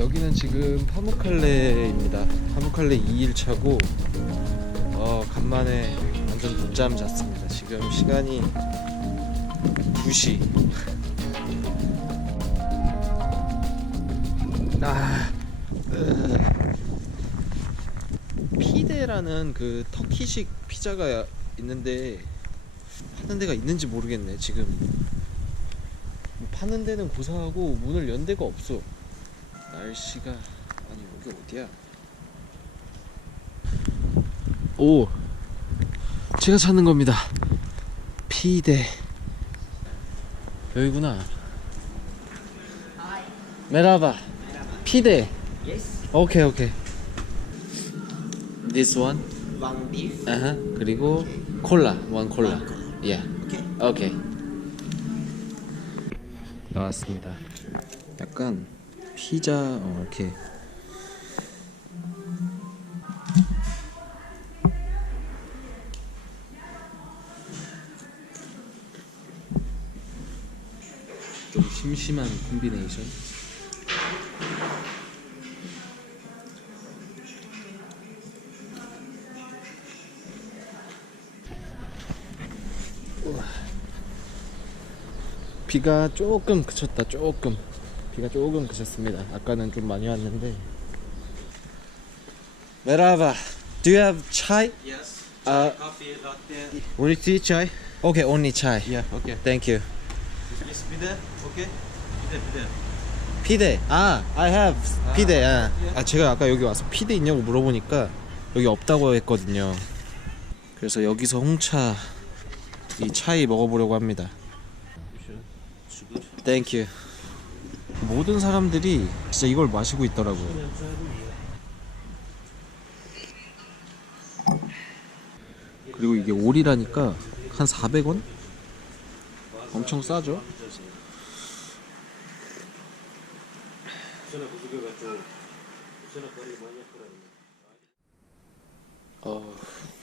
여기는 지금 파무칼레입니다. 파무칼레 2일차고 간만에 완전 늦잠 잤습니다. 지금 시간이 2시. 피데라는 그 터키식 피자가 있는데 파는 데가 있는지 모르겠네. 지금 파는 데는 고사하고 문을 연 데가 없어. 날씨가 아니 여기 어디야? 오, 제가 찾는 겁니다. 피데 여기구나. 메라바 피데. Yes. 오케이 오케이. This one. One beef. 그리고 콜라. One 콜라. Yeah. Okay. 오케이. 나왔습니다. 약간 피자 이렇게 좀 심심한 콤비네이션. 비가 조금 그쳤다. 비가 조금 그쳤습니다. 아까는 좀 많이 왔는데. 메라바, do you have chai? Yes. Coffee, latte. Only tea, chai? Okay, only chai. Yeah. Okay. Thank you. Yes, pide. Okay. Pide. 피데. I have 피데. 제가 아까 여기 와서 피데 있냐고 물어보니까 여기 없다고 했거든요. 그래서 여기서 홍차 이 차이 먹어보려고 합니다. Thank you. 모든 사람들이 진짜 이걸 마시고 있더라고요. 그리고 이게 올이라니까 한 400원? 엄청 싸죠?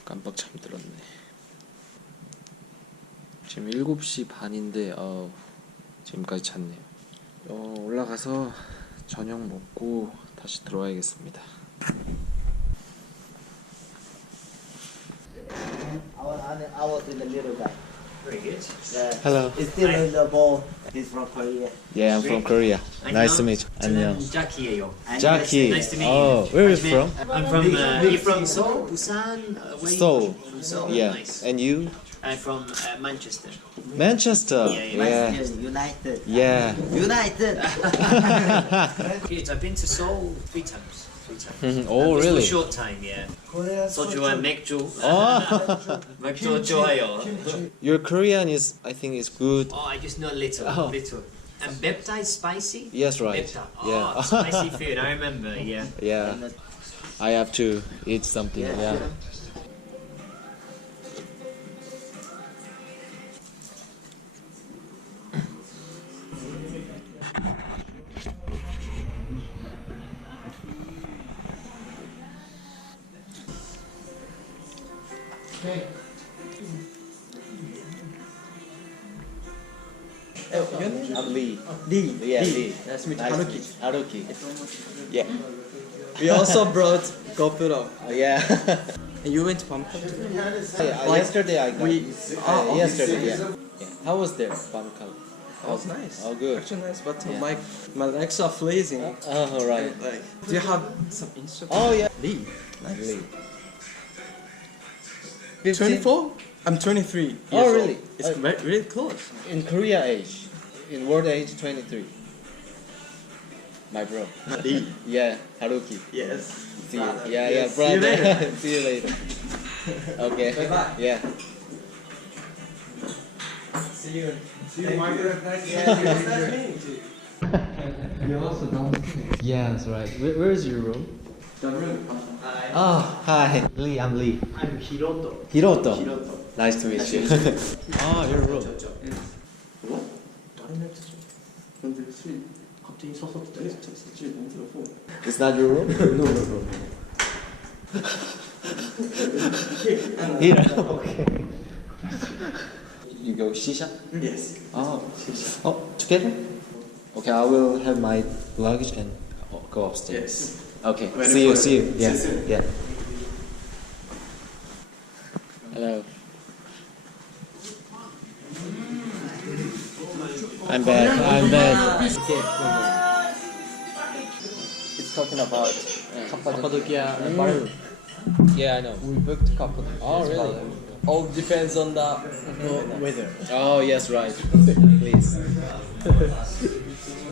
깜빡 잠들었네. 지금 7시 반인데 지금까지 잤네요. 올라가서 저녁 먹고 다시 들어와야겠습니다. I was in the middle guy. Very good. Yeah. Hello. It's still in the ball. He's from Korea. Yeah, I'm from Korea. Nice to meet you. 안녕. 튀르키예요. Jackie. Nice to meet you. Where are you from? I'm from. You from Seoul, Busan? Where you Seoul. From Seoul. Yeah. Nice. And you? I'm from Manchester. Manchester. Yeah. United. Yeah. United. Kids, I've been to Seoul 3 times. Oh, Just for really? a short time, yeah. 소주와 맥주. Oh, 맥주 좋아요. your Korean is, I think, is good. Oh, I just know little, Oh. little. And bepta is spicy? Yes, right. Bepta. Oh, Yeah. spicy food, I remember, yeah. Yeah. I have to eat something. Yeah. I'm Lee. Lee. Yeah, Lee. Nice to meet you. Nice. Haruki. Haruki. Yeah. We also brought GoPro. Yeah. And you went to Pamukkale? Yesterday I got. Yesterday. yeah. Yeah. How was there, Pamukkale? That was nice. Oh, good. Actually nice, but Yeah. my legs are freezing. Oh, right. Like, do you have some Instagram? Oh, yeah. Lee. Nice. Lee. 24? I'm 23. Oh, years really? old. It's really close. In Korea age, in world age 23. My bro. Lee. Yeah, Haruki. Yes. See you. Brother. Yeah, Yes. yeah, See you brother. later. See you later. Okay. Bye-bye. Yeah. See you. See you, Margaret. Nice meeting you. You also don't. Yeah, that's right. Where is your room? The room. Oh, hi. Lee, I'm Lee. I'm Hiroto. Hiroto. Hiroto. Nice to meet you. your room. 뭐? 다른 앱 쓰죠. 근데 술 갑자기 서서 술 너무 들어서. It's not your room? No. Here. Okay. You go shisha? Yes. Oh, shisha. Oh, together? Okay, I will have my luggage and go upstairs. Yes. Okay. Waiting See you. for See you. you. Yeah. See you soon. Yeah. Hello. I'm back. I'm back. It's talking about Cappadocia and Baru. Yeah, I know. We booked Cappadocia. Oh, really? Baru. All depends on the weather. Oh, yes, right. Please.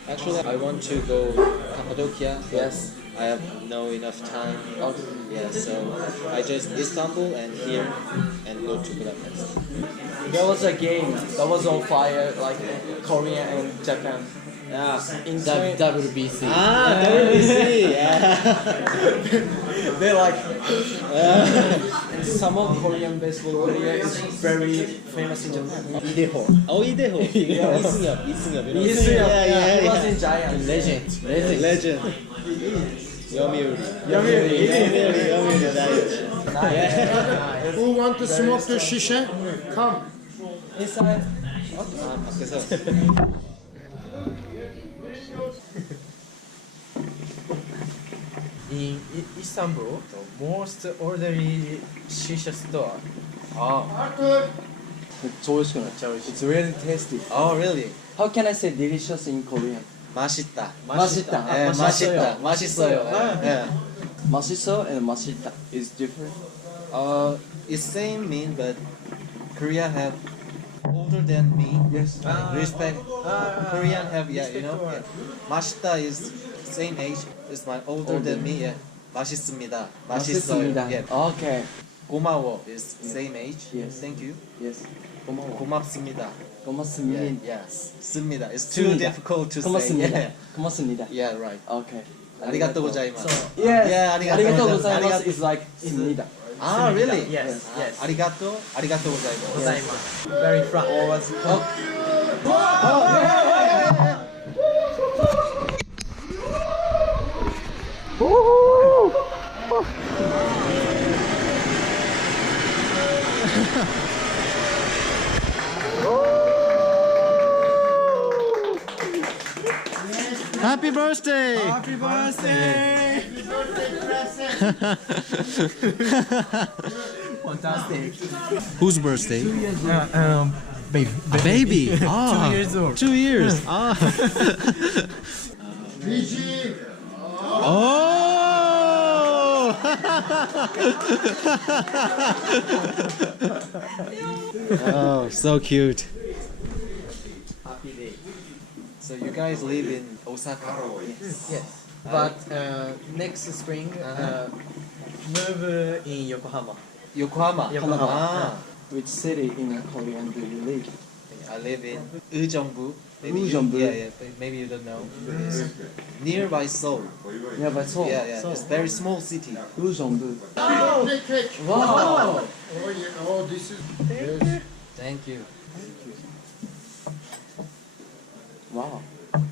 Actually, I want to go Cappadocia. But Yes. I have no enough time. Oh. Yeah, so I just Istanbul and here and go to Budapest. There was a game that was on fire, like Korea and Japan. Yeah. In WBC. Ah, WBC. Yeah. They like some of Korean baseball player is very famous in Japan. Ideho. Oh, Ideho. Yeah, 이승엽. Yeah, he was in Giants. Legend. Legend. Yomiuri. Who want to smoke the shisha? Come. Inside. 아, 밖에서. In Istanbul, the most orderly shisha store. It's really tasty. Oh, really? How can I say delicious in Korean? 맛있다. 맛있다. 예, 맛있다. 맛있어요. 예. 맛있어 and 맛있다 is different. It's same mean, but Korea have older than me. Yes. Respect. Korean have you know. Yeah. 맛있다 is same age. It's my older than me. Yeah. 맛있습니다. 맛있어요. Yeah. Okay. 고마워 is same age. Yes. Thank you. Yes. 고마워. 고맙습니다. 고맙습니다. Yes. 습니다. It's too 습니다. difficult to say. 고맙습니다. Yeah. 고맙습니다. Yeah, right. Okay. 아리가또 고자이마스. Yes. Yeah, arigatou arigatou gozaimasu is like 습니다. Ah, really? Yes, yes. 아리가또 고자이마스. Very frank. Happy birthday! Happy birthday! Fantastic. Whose birthday? Baby. A baby. Ah, 2 years old. 2 years. Ah. Oh, so cute. Happy day. So you guys live in Osaka? Yes. But next spring, move in Yokohama. Yokohama. Yokohama. Ah, Which city in Korea do you live? I live in Ujeongbu. Maybe Ujeongbu. Yeah, maybe you don't know. It's nearby Seoul. Nearby Seoul. Yeah. It's a very small city. Ujeongbu. Wow! Wow. Oh, yeah. Oh, this is. Thank you. Wow.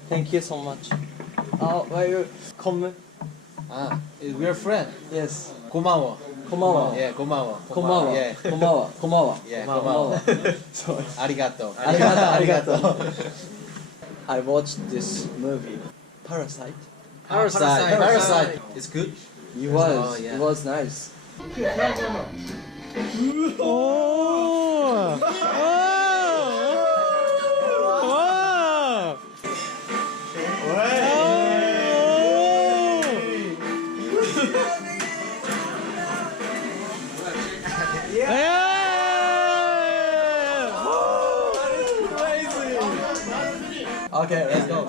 Thank you so much. Where you come? Ah, we're friends. Yes. 고마워. 고마워. Yeah, 고마워. 고마워. Yeah. 고마워. 고마워. Yeah, 고마워. 고마워. 아리가또. arigato. I watched this movie, Parasite. Parasite. It's good. It was. Oh, yeah. It was nice. Okay, let's go.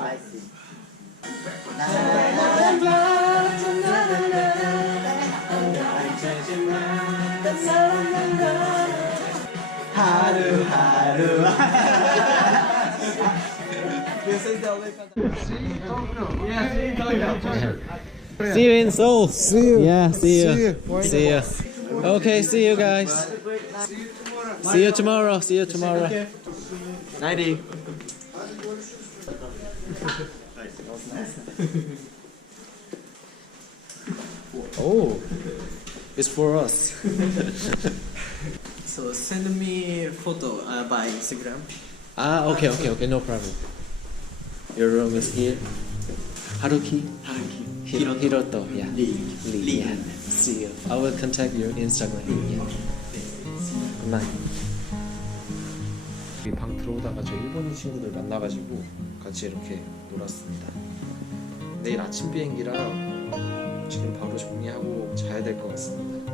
This is the only See you in Seoul. See you. Yeah, see you. See you. Okay, see you guys. See you tomorrow. See you tomorrow. Nighty. Oh, it's for us. So send me photo by Instagram. Ah, okay, no problem. Your room is here. Haruki. Hiroto. Yeah. Lee. Yeah. See you. I will contact your Instagram. Yeah. Good night. 이 방 들어오다가 저 일본인 친구들 만나가지고 같이 이렇게 놀았습니다. 내일 아침 비행기라 지금 바로 정리하고 자야 될 것 같습니다.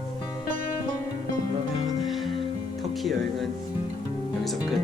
그러면 터키 여행은 여기서 끝.